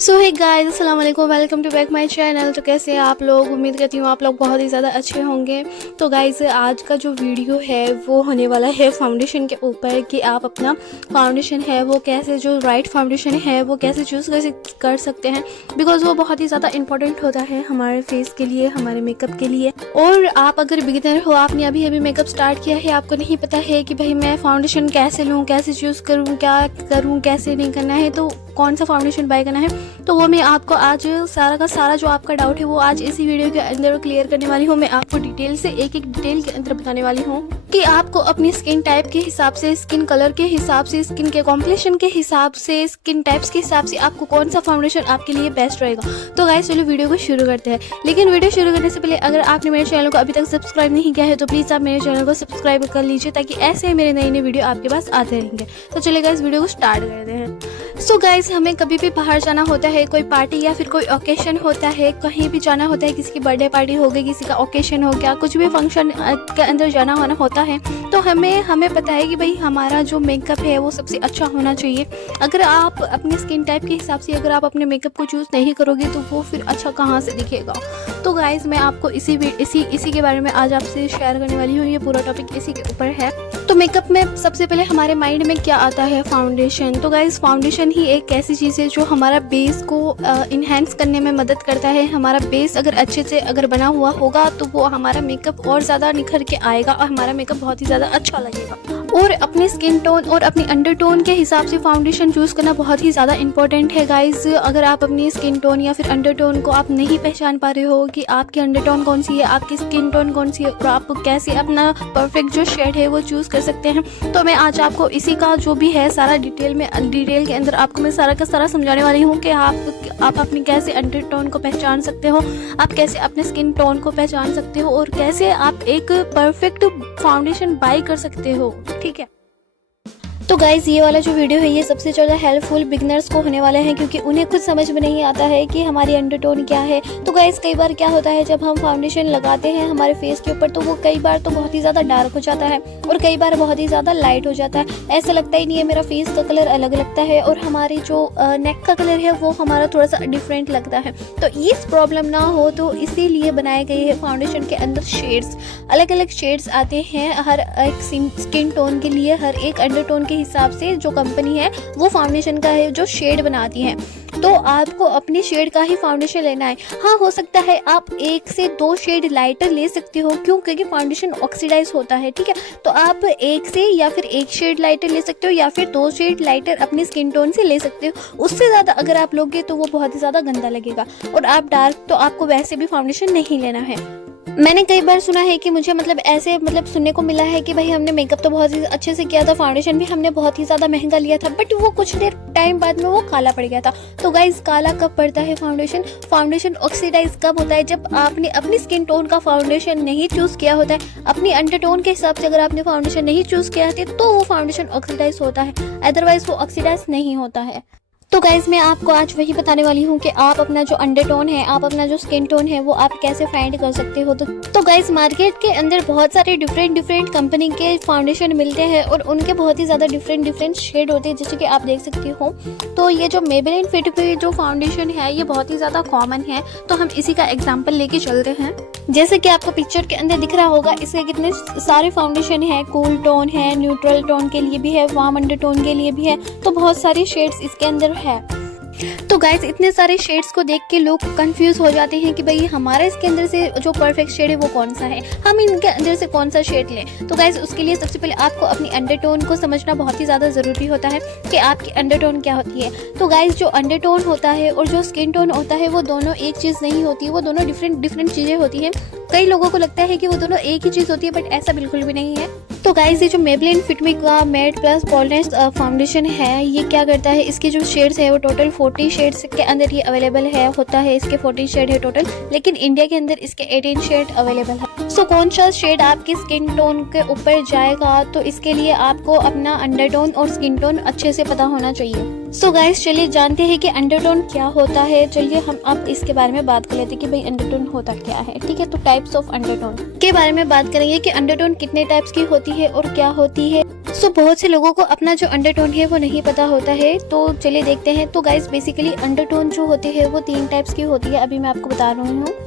सो हे guys, अस्सलाम वालेकुम, welcome to back my channel. तो कैसे हैं आप लोग? उम्मीद करती हूँ आप लोग बहुत ही ज़्यादा अच्छे होंगे। तो गाइस, आज का जो वीडियो है वो होने वाला है फाउंडेशन के ऊपर कि आप अपना फाउंडेशन है वो कैसे, जो राइट फाउंडेशन है वो कैसे चूज़ कर सकते हैं, बिकॉज वो बहुत ही ज़्यादा इंपॉर्टेंट होता है हमारे फेस के लिए, हमारे मेकअप के लिए। और आप अगर बिगिनर हो, आपने अभी अभी मेकअप स्टार्ट किया है, आपको नहीं पता है कि भाई मैं फाउंडेशन कैसे लूँ, कैसे चूज़ करूँ, क्या करूँ, कैसे नहीं करना है, तो कौन सा फाउंडेशन बाय करना है, तो वो मैं आपको आज सारा का सारा जो आपका डाउट है वो आज इसी वीडियो के अंदर क्लियर करने वाली हूँ। मैं आपको डिटेल से एक एक डिटेल के अंदर बताने वाली हूँ कि आपको अपनी स्किन टाइप के हिसाब से, स्किन कलर के हिसाब से, स्किन के कॉम्प्लेक्शन के हिसाब से, स्किन टाइप्स के हिसाब से आपको कौन सा फाउंडेशन आपके लिए बेस्ट रहेगा। तो गाइस, चलो वीडियो को शुरू करते हैं। लेकिन वीडियो शुरू करने से पहले अगर आपने मेरे चैनल को अभी तक सब्सक्राइब नहीं किया है तो प्लीज़ आप मेरे चैनल को सब्सक्राइब कर लीजिए, ताकि ऐसे मेरे नए नए वीडियो आपके पास आते रहेंगे। तो चलिए गाइस, वीडियो को स्टार्ट करते हैं। सो गाइस, हमें कभी भी बाहर जाना होता है, कोई पार्टी या फिर कोई ओकेशन होता है, कहीं भी जाना होता है, किसी की बर्थडे पार्टी हो गई, किसी का ओकेशन हो गया, कुछ भी फंक्शन के अंदर जाना होता है, तो हमें पता है कि भाई हमारा जो मेकअप है वो सबसे अच्छा होना चाहिए। अगर आप अपने स्किन टाइप के हिसाब से अगर आप अपने मेकअप को चूज़ नहीं करोगे तो वो फिर अच्छा कहाँ से दिखेगा। तो गाइस, मैं आपको इसी के बारे में आज आपसे शेयर करने वाली हूँ। ये पूरा टॉपिक इसी के ऊपर है। तो मेकअप में सबसे पहले हमारे माइंड में क्या आता है? फाउंडेशन। तो गाइस, फाउंडेशन ही एक ऐसी चीज़ है जो हमारा बेस को इन्हेंस करने में मदद करता है। हमारा बेस अगर अच्छे से अगर बना हुआ होगा तो वो हमारा मेकअप और ज़्यादा निखर के आएगा और हमारा मेकअप बहुत ही ज़्यादा अच्छा लगेगा। और अपने स्किन टोन और अपनी अंडरटोन के हिसाब से फाउंडेशन चूज़ करना बहुत ही ज़्यादा इंपॉर्टेंट है गाइस। अगर आप अपनी स्किन टोन या फिर अंडरटोन को आप नहीं पहचान पा रहे हो कि आपकी अंडरटोन कौन सी है, आपकी स्किन टोन कौन सी है और आप कैसे अपना परफेक्ट जो शेड है वो चूज़ कर सकते हैं, तो मैं आज आपको इसी का जो भी है सारा डिटेल के अंदर आपको मैं सारा का सारा समझाने वाली हूँ कि आप अपनी कैसे अंडरटोन को पहचान सकते हो, आप कैसे अपने स्किन टोन को पहचान सकते हो और कैसे आप एक परफेक्ट फाउंडेशन बाय कर सकते हो। ठीक है, तो गाइज़, ये वाला जो वीडियो है ये सबसे ज़्यादा हेल्पफुल बिगनर्स को होने वाला है, क्योंकि उन्हें खुद समझ में नहीं आता है कि हमारी अंडरटोन क्या है। तो गाइज़, कई बार क्या होता है जब हम फाउंडेशन लगाते हैं हमारे फेस के ऊपर, तो वो कई बार तो बहुत ही ज़्यादा डार्क हो जाता है और कई बार बहुत ही ज़्यादा लाइट हो जाता है। ऐसा लगता ही नहीं है, मेरा फेस का कलर अलग लगता है और हमारी जो नेक का कलर है वो हमारा थोड़ा सा डिफरेंट लगता है। तो इस प्रॉब्लम ना हो तो इसीलिए बनाए गए हैं फाउंडेशन के अंदर शेड्स, अलग अलग शेड्स आते हैं हर एक स्किन टोन के लिए। हर एक अंडरटोन के हिसाब से जो कंपनी है वो फाउंडेशन का है जो शेड बनाती है, तो आपको अपनी शेड का ही फाउंडेशन लेना है। हाँ, हो सकता है आप 1 से 2 शेड लाइटर ले सकते हो, क्यों? क्योंकि फाउंडेशन ऑक्सीडाइज होता है। ठीक है, तो आप 1 से या फिर 1 शेड लाइटर ले सकते हो या फिर 2 शेड लाइटर अपनी स्किन टोन से ले सकते हो। उससे ज़्यादा अगर आप लोगे तो वो बहुत ही ज़्यादा गंदा लगेगा और आप डार्क, तो आपको वैसे भी फाउंडेशन नहीं लेना है। मैंने कई बार सुना है कि मुझे ऐसे सुनने को मिला है कि भाई हमने मेकअप तो बहुत ही अच्छे से किया था, फाउंडेशन भी हमने बहुत ही ज़्यादा महंगा लिया था, बट वो कुछ देर टाइम बाद में वो काला पड़ गया था। तो गाइस, काला कब पड़ता है फाउंडेशन ऑक्सीडाइज कब होता है? जब आपने अपनी स्किन टोन का फाउंडेशन नहीं चूज़ किया होता है, अपनी अंडरटोन के हिसाब से अगर आपने फाउंडेशन नहीं चूज़ किया है तो वो फाउंडेशन ऑक्सीडाइज होता है, अदरवाइज वो ऑक्सीडाइज नहीं होता है। तो गाइज, मैं आपको आज वही बताने वाली हूँ कि आप अपना जो अंडरटोन है, आप अपना जो स्किन टोन है वो आप कैसे फाइंड कर सकते हो। तो गाइज, मार्केट के अंदर बहुत सारे डिफरेंट कंपनी के फाउंडेशन मिलते हैं और उनके बहुत ही ज़्यादा डिफरेंट शेड होते हैं, जैसे कि आप देख सकते हो। तो ये जो मेबेलिन फिट पे जो फाउंडेशन है ये बहुत ही ज़्यादा कॉमन है, तो हम इसी का एग्जाम्पल लेके चलते हैं। जैसे कि आपको पिक्चर के अंदर दिख रहा होगा, इसके कितने सारे फाउंडेशन है, कूल टोन है, न्यूट्रल टोन के लिए भी है, वार्म अंडरटोन के लिए भी है, तो बहुत सारी शेड्स इसके अंदर है। तो गाइस, इतने सारे शेड्स को देख के लोग कंफ्यूज हो जाते हैं कि भाई हमारे इसके अंदर से जो परफेक्ट शेड है वो कौन सा है, हम इनके अंदर से कौन सा शेड लें। तो गाइस, उसके लिए सबसे पहले आपको अपनी अंडरटोन को समझना बहुत ही ज़्यादा ज़रूरी होता है कि आपकी अंडरटोन क्या होती है। तो गाइस, जो अंडरटोन होता है और जो स्किन टोन होता है वो दोनों एक चीज़ नहीं होती, वो दोनों डिफरेंट चीज़ें होती हैं। कई लोगों को लगता है कि वो दोनों एक ही चीज़ होती है, बट ऐसा बिल्कुल भी नहीं है। तो गाइस, ये जो मेबेलिन फिट मी का मैट प्लस बोल्डनेस फाउंडेशन है, ये क्या करता है, इसके जो शेड्स है वो टोटल 40 शेड्स के अंदर ये अवेलेबल होता है। इसके 40 शेड है टोटल, लेकिन इंडिया के अंदर इसके 18 शेड अवेलेबल है। सो कौन सा शेड आपकी स्किन टोन के ऊपर जाएगा, तो इसके लिए आपको अपना अंडरटोन और स्किन टोन अच्छे से पता होना चाहिए। सो गाइस चलिए जानते हैं कि अंडरटोन क्या होता है। चलिए हम अब इसके बारे में बात कर लेते हैं कि भाई अंडरटोन होता क्या है। ठीक है, तो टाइप्स ऑफ अंडरटोन के बारे में बात करेंगे कि अंडरटोन कितने टाइप्स की होती है और क्या होती है। सो बहुत से लोगों को अपना जो अंडरटोन है वो नहीं पता होता है, तो चलिए देखते हैं। तो गाइस बेसिकली अंडरटोन जो होती है वो 3 टाइप्स की होती है। अभी मैं आपको बता रही हूँ।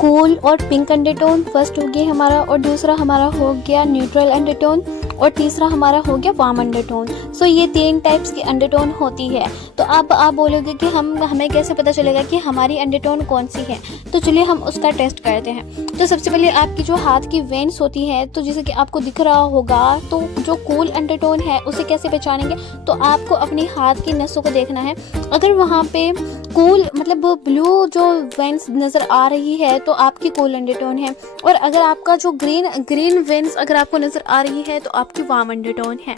कूल और पिंक अंडरटोन फर्स्ट हो गया हमारा, और दूसरा हमारा हो गया न्यूट्रल अंडरटोन, और तीसरा हमारा हो गया वार्म अंडरटोन। सो ये 3 टाइप्स की अंडरटोन होती है। तो अब आप बोलोगे कि हमें कैसे पता चलेगा कि हमारी अंडरटोन कौन सी है। तो चलिए हम उसका टेस्ट करते हैं। तो सबसे पहले आपकी जो हाथ की वेन्स होती है, तो जैसे कि आपको दिख रहा होगा, तो जो कूल अंडरटोन है उसे कैसे पहचानेंगे। तो आपको अपनी हाथ की नसों को देखना है। अगर वहाँ पे कूल मतलब ब्लू जो वेन्स नज़र आ रही है तो आपकी कूल अंडरटोन है, और अगर आपका जो ग्रीन वेन्स अगर आपको नज़र आ रही है तो आपकी वार्म अंडरटोन है।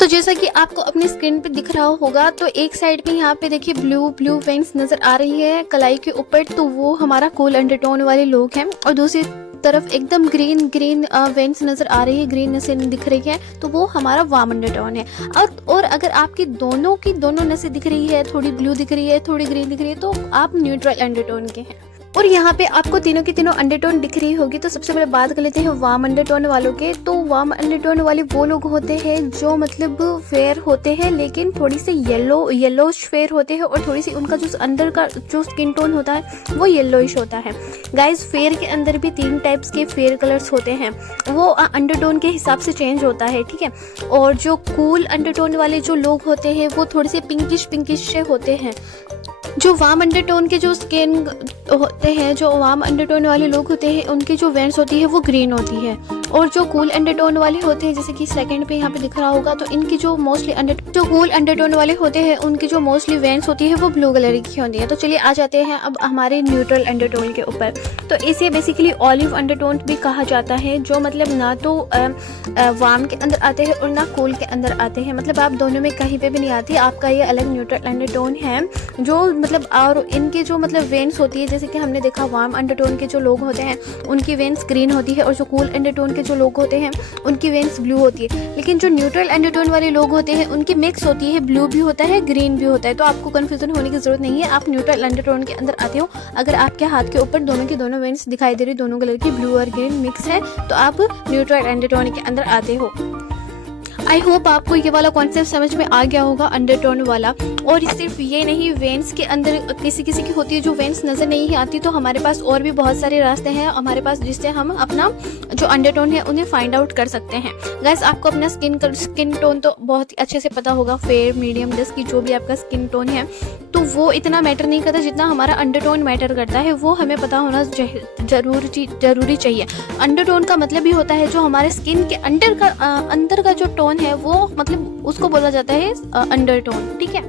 तो जैसा कि आपको अपनी स्क्रीन पे दिख रहा होगा, तो एक साइड पे यहाँ पे देखिए ब्लू वेन्स नज़र आ रही है कलाई के ऊपर, तो वो हमारा कूल अंडरटोन वाले लोग हैं। और दूसरी तरफ एकदम ग्रीन वेन्स नज़र आ रही है, ग्रीन नसें दिख रही है, तो वो हमारा वार्म अंडरटोन है। और अगर आपकी दोनों नसें दिख रही है, थोड़ी ब्लू दिख रही है, थोड़ी ग्रीन दिख रही है, तो आप न्यूट्रल अंडरटोन के हैं। और यहाँ पे आपको तीनों की तीनों अंडरटोन दिख रही होगी। तो सबसे पहले बात कर लेते हैं वार्म अंडरटोन वालों के। तो वार्म अंडरटोन वाले वो लोग होते हैं जो मतलब फेयर होते हैं, लेकिन थोड़ी सी येलोइश फेयर होते हैं, और थोड़ी सी उनका जो अंदर का जो स्किन टोन होता है वो येलोइश होता है। गाइस फेयर के अंदर भी 3 टाइप्स के फेयर कलर्स होते हैं, वो अंडरटोन के हिसाब से चेंज होता है। ठीक है, और जो कूल अंडरटोन वाले जो लोग होते हैं वो थोड़े से पिंकिश से होते हैं। जो वार्म अंडरटोन के जो स्किन होते हैं, जो वार्म अंडरटोन वाले लोग होते हैं, उनकी जो वेन्स होती है वो ग्रीन होती है। और जो कूल अंडरटोन वाले होते हैं, जैसे कि सेकंड पे यहाँ पे दिख रहा होगा, तो इनकी जो जो कूल अंडरटोन वाले होते हैं उनकी जो मोस्टली वेन्स होती है वो ब्लू कलर की होती है। तो चलिए आ जाते हैं अब हमारे न्यूट्रल अंडरटोन के ऊपर। तो इसे बेसिकली ऑलिव अंडरटोन भी कहा जाता है, जो मतलब ना तो वार्म के अंदर आते हैं और ना कूल के अंदर आते हैं, मतलब आप दोनों में कहीं पे भी नहीं आती। आपका ये अलग न्यूट्रल अंडरटोन है, जो मतलब और इनके जो मतलब वेन्स होती है, जैसे कि हमने देखा वार्म अंडरटोन के जो लोग होते हैं उनकी वेन्स ग्रीन होती है, और जो कूल अंडरटोन के जो लोग होते हैं उनकी वेन्स ब्लू होती है। लेकिन जो न्यूट्रल अंडरटोन वाले लोग होते हैं उनकी मिक्स होती है, ब्लू भी होता है, ग्रीन भी होता है। तो आपको कंफ्यूजन होने की जरूरत नहीं है, आप न्यूट्रल अंडरटोन के अंदर आते हो। अगर आपके हाथ के ऊपर दोनों की दोनों वेन्स दिखाई दे रही, दोनों कलर की ब्लू और ग्रीन मिक्स है, तो आप न्यूट्रल अंडरटोन के अंदर आते हो। आई होप आपको ये वाला कॉन्सेप्ट समझ में आ गया होगा अंडरटोन वाला। और सिर्फ ये नहीं, वेन्स के अंदर किसी की होती है जो वेन्स नज़र नहीं आती, तो हमारे पास और भी बहुत सारे रास्ते हैं हमारे पास, जिससे हम अपना जो अंडरटोन है उन्हें फाइंड आउट कर सकते हैं। गाइस आपको अपना स्किन टोन तो बहुत ही अच्छे से पता होगा, फेयर मीडियम डस्ट की जो भी आपका स्किन टोन है, तो वो इतना मैटर नहीं करता जितना हमारा अंडरटोन मैटर करता है। वो हमें पता होना जरूरी चाहिए। अंडरटोन का मतलब ही होता है जो हमारे स्किन के अंदर का जो टोन है, वो मतलब उसको बोला जाता है अंडरटोन। ठीक है,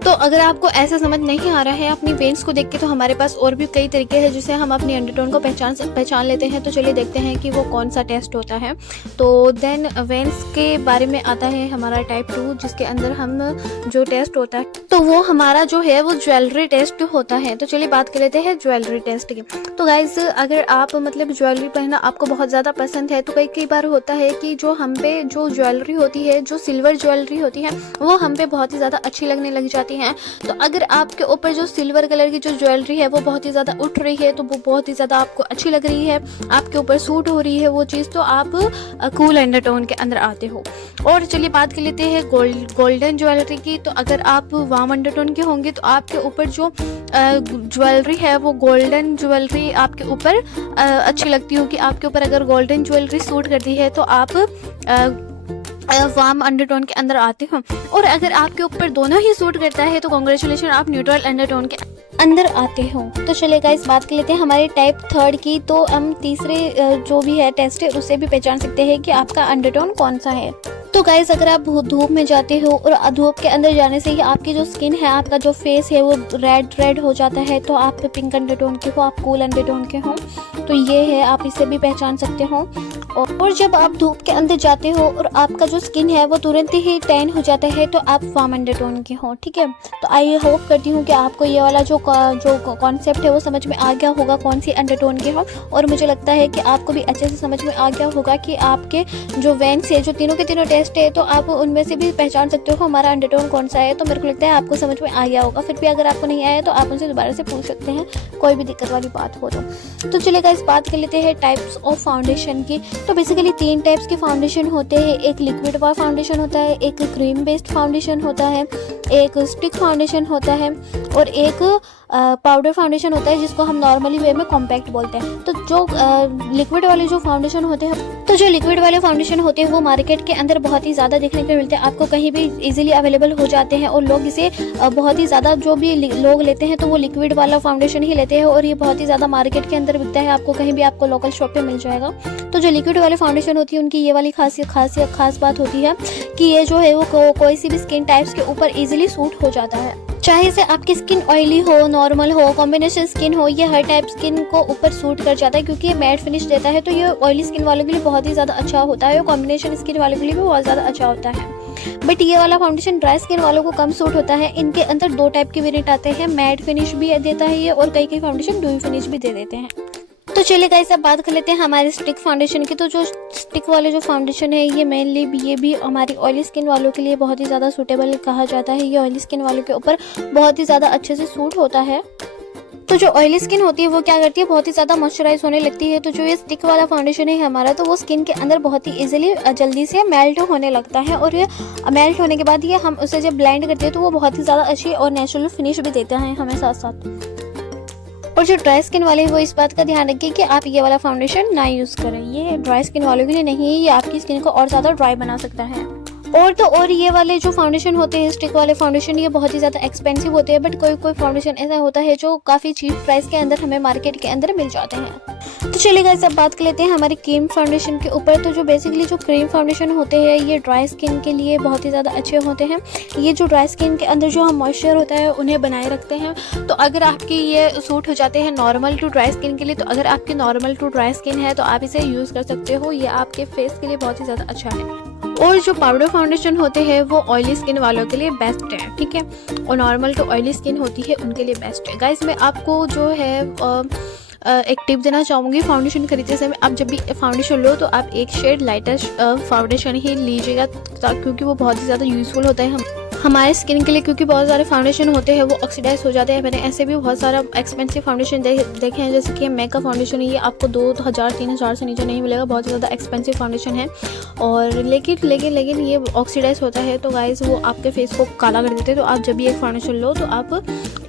तो अगर आपको ऐसा समझ नहीं आ रहा है अपनी वेन्स को देख के, तो हमारे पास और भी कई तरीके हैं जिससे हम अपनी अंडरटोन को पहचान लेते हैं। तो चलिए देखते हैं कि वो कौन सा टेस्ट होता है। तो देन वेन्स के बारे में आता है हमारा टाइप 2, जिसके अंदर हम जो टेस्ट होता है, तो वो हमारा जो है वो ज्वेलरी टेस्ट होता है। तो चलिए बात कर लेते हैं ज्वेलरी टेस्ट की। तो गाइज अगर आप मतलब ज्वेलरी पहनना आपको बहुत ज़्यादा पसंद है, तो कई बार होता है कि जो हम पे जो ज्वेलरी होती है, जो सिल्वर ज्वेलरी होती है, वो हम पे बहुत ही ज़्यादा अच्छी लगने लग जाती है। तो अगर आपके ऊपर जो सिल्वर कलर की जो ज्वेलरी है वो बहुत ही ज़्यादा उठ रही है, तो वो बहुत ही ज़्यादा आपको अच्छी लग रही है, आपके ऊपर सूट हो रही है वो चीज़, तो आप कूल अंडरटोन के अंदर आते हो। और चलिए बात कर लेते हैं गोल्डन ज्वेलरी की। तो अगर आप वार्म अंडरटोन के होंगे, तो आपके ऊपर जो ज्वेलरी है वो गोल्डन ज्वेलरी आपके ऊपर अच्छी लगती होगी। आपके ऊपर अगर गोल्डन ज्वेलरी सूट करती है तो आप वार्म अंडरटोन के अंदर आते हो। और अगर आपके ऊपर दोनों ही सूट करता है तो कांग्रेचुलेशन, आप न्यूट्रल अंडरटोन के अंदर आते हो। तो चलिए गाइस बात कर लेते हैं हमारे टाइप 3 की। तो हम तीसरे जो भी है टेस्ट है उससे भी पहचान सकते हैं कि आपका अंडरटोन कौन सा है। तो गाइस अगर आप धूप में जाते हो और धूप के अंदर जाने से ही आपकी जो स्किन है, आपका जो फेस है वो रेड हो जाता है, तो आप पिंक अंडरटोन के हो, आप कूल अंडरटोन के हो। तो ये है, आप इसे भी पहचान सकते हो। और जब आप धूप के अंदर जाते हो और आपका जो स्किन है वो तुरंत ही टैन हो जाता है तो आप वार्म अंडरटोन के हो, ठीक है। तो आई होप करती हूँ कि आपको ये वाला जो कॉन्सेप्ट है वो समझ में आ गया होगा, कौन सी अंडरटोन के हो। और मुझे लगता है कि आपको भी अच्छे से समझ में आ गया होगा कि आपके जो वेन्स है, जो तीनों के तीनों टेस्ट है, तो आप उनमें से भी पहचान सकते हो हमारा अंडरटोन कौन सा है। तो मेरे को लगता है आपको समझ में आ गया होगा। फिर भी अगर आपको नहीं आया तो आप उनसे दोबारा से पूछ सकते हैं, कोई भी दिक्कत वाली बात हो तो चलिएगा इस बात कर लेते हैं टाइप्स ऑफ फाउंडेशन की। तो बेसिकली 3 टाइप्स के फाउंडेशन होते हैं। एक लिक्विड वाला फाउंडेशन होता है, एक क्रीम बेस्ड फाउंडेशन होता है, एक स्टिक फाउंडेशन होता है और एक पाउडर फाउंडेशन होता है जिसको हम नॉर्मली वे में कॉम्पैक्ट बोलते हैं। तो जो लिक्विड वाले जो फाउंडेशन होते हैं वो मार्केट के अंदर बहुत ही ज़्यादा देखने को मिलते हैं, आपको कहीं भी इजीली अवेलेबल हो जाते हैं और लोग इसे बहुत ही ज़्यादा जो भी लोग लेते हैं तो वो लिक्विड वाला फाउंडेशन ही लेते हैं और ये बहुत ही ज़्यादा मार्केट के अंदर बिकता है, आपको कहीं भी आपको लोकल शॉप पे मिल जाएगा। तो जो लिक्विड वाले फाउंडेशन होती है उनकी ये वाली खास बात होती है कि ये जो है वो कोई सी भी स्किन टाइप्स के ऊपर ईजिली सूट हो जाता है, चाहे से आपकी स्किन ऑयली हो, नॉर्मल हो, कॉम्बिनेशन स्किन हो, ये हर टाइप स्किन को ऊपर सूट कर जाता है क्योंकि ये मैट फिनिश देता है। तो ये ऑयली स्किन वालों के लिए बहुत ही ज़्यादा अच्छा होता है और कॉम्बिनेशन स्किन वालों के लिए भी बहुत ज़्यादा अच्छा होता है। बट ये वाला फाउंडेशन ड्राई स्किन वालों को कम सूट होता है। इनके अंदर 2 टाइप के वेरिएंट आते हैं, मैट फिनिश भी देता है ये और कई फाउंडेशन ड्यूई फिनिश भी दे देते हैं। तो चलिए गाइस अब बात कर लेते हैं हमारे स्टिक फाउंडेशन की। तो जो स्टिक वाले जो फाउंडेशन है ये मेनली ये भी हमारी ऑयली स्किन वालों के लिए बहुत ही ज़्यादा सूटेबल कहा जाता है। ये ऑयली स्किन वालों के ऊपर बहुत ही ज़्यादा अच्छे से सूट होता है। तो जो ऑयली स्किन होती है वो क्या करती है, बहुत ही ज़्यादा मॉइस्चराइज होने लगती है। तो जो ये स्टिक वाला फाउंडेशन है हमारा, तो वो स्किन के अंदर बहुत ही इजीली जल्दी से मेल्ट होने लगता है और ये मेल्ट होने के बाद ये हम उसे जब ब्लेंड करते हैं तो वो बहुत ही ज़्यादा अच्छी और नेचुरल फिनिश भी देते हैं हमें साथ साथ। और जो ड्राई स्किन वाले हैं वो इस बात का ध्यान रखिए कि आप ये वाला फाउंडेशन ना यूज़ करें, ये ड्राई स्किन वालों के लिए नहीं है, ये आपकी स्किन को और ज़्यादा ड्राई बना सकता है। और ये वाले जो फाउंडेशन होते हैं स्टिक वाले फाउंडेशन, ये बहुत ही ज़्यादा एक्सपेंसिव होते हैं। बट कोई फाउंडेशन ऐसा होता है जो काफ़ी चीप प्राइस के अंदर हमें मार्केट के अंदर मिल जाते हैं। तो चलिए गाइस अब बात कर लेते हैं हमारे क्रीम फाउंडेशन के ऊपर। तो जो बेसिकली जो क्रीम फाउंडेशन होते हैं ये ड्राई स्किन के लिए बहुत ही ज़्यादा अच्छे होते हैं। ये जो ड्राई स्किन के अंदर जो हम मॉइस्चर होता है उन्हें बनाए रखते हैं। तो अगर आपकी ये सूट हो जाते हैं नॉर्मल टू ड्राई स्किन के लिए, तो अगर आपकी नॉर्मल टू ड्राई स्किन है तो आप इसे यूज़ कर सकते हो, ये आपके फेस के लिए बहुत ही ज़्यादा अच्छा है। और जो पाउडर फाउंडेशन होते हैं वो ऑयली स्किन वालों के लिए बेस्ट है, ठीक है, और नॉर्मल टू ऑयली स्किन होती है उनके लिए बेस्ट है। गाइस मैं आपको जो है एक टिप देना चाहूँगी फाउंडेशन खरीदते समय। आप जब भी फाउंडेशन लो तो आप एक शेड लाइटर फाउंडेशन ही लीजिएगा क्योंकि वो बहुत ही ज़्यादा यूज़फुल होता है हमारे स्किन के लिए, क्योंकि बहुत सारे फाउंडेशन होते हैं वो ऑक्सीडाइज हो जाते हैं। मैंने ऐसे भी बहुत सारा एक्सपेंसिव फाउंडेशन देखे हैं, जैसे कि मेकअप फाउंडेशन है, ये आपको 2000-3000 से नीचे नहीं मिलेगा, बहुत ज़्यादा एक्सपेंसिव फाउंडेशन है। और लेकिन ये ऑक्सीडाइज होता है तो गाइस वो आपके फेस को काला कर देते हैं। तो आप जब भी एक फाउंडेशन लो तो आप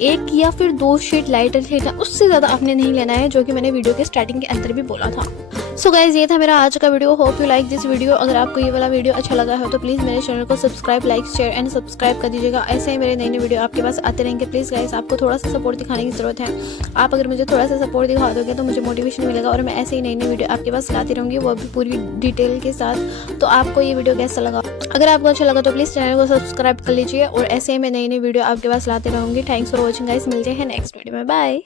1 या फिर 2 शेड लाइटर लेना, उससे ज़्यादा आपने नहीं लेना है, जो कि मैंने वीडियो के स्टार्टिंग के अंदर भी बोला था। सो गाइज ये था मेरा आज का video. Hope you like this video. अगर आपको ये वाला वीडियो अच्छा लगा हो तो प्लीज़ मेरे चैनल को subscribe, like, share and subscribe कर दीजिएगा। ऐसे ही मेरे नए वीडियो आपके पास आते रहेंगे। प्लीज़ गाइज आपको थोड़ा सा सपोर्ट दिखाने की ज़रूरत है। आप अगर मुझे थोड़ा सा सपोर्ट दिखा दोगे तो मुझे मोटिवेशन मिलेगा और मैं ऐसे ही नई वीडियो आपके पास लाती रहूँगी, वो भी पूरी डिटेल के साथ। तो आपको ये वीडियो कैसा लगा? अगर आपको अच्छा लगा तो प्लीज़ चैनल को सब्सक्राइब कर लीजिए और ऐसे ही मैं नई वीडियो आपके पास लाते रहूँगी। थैंक्स फॉर वॉचिंग गाइस, मिलते हैं नेक्स्ट वीडियो में, बाय।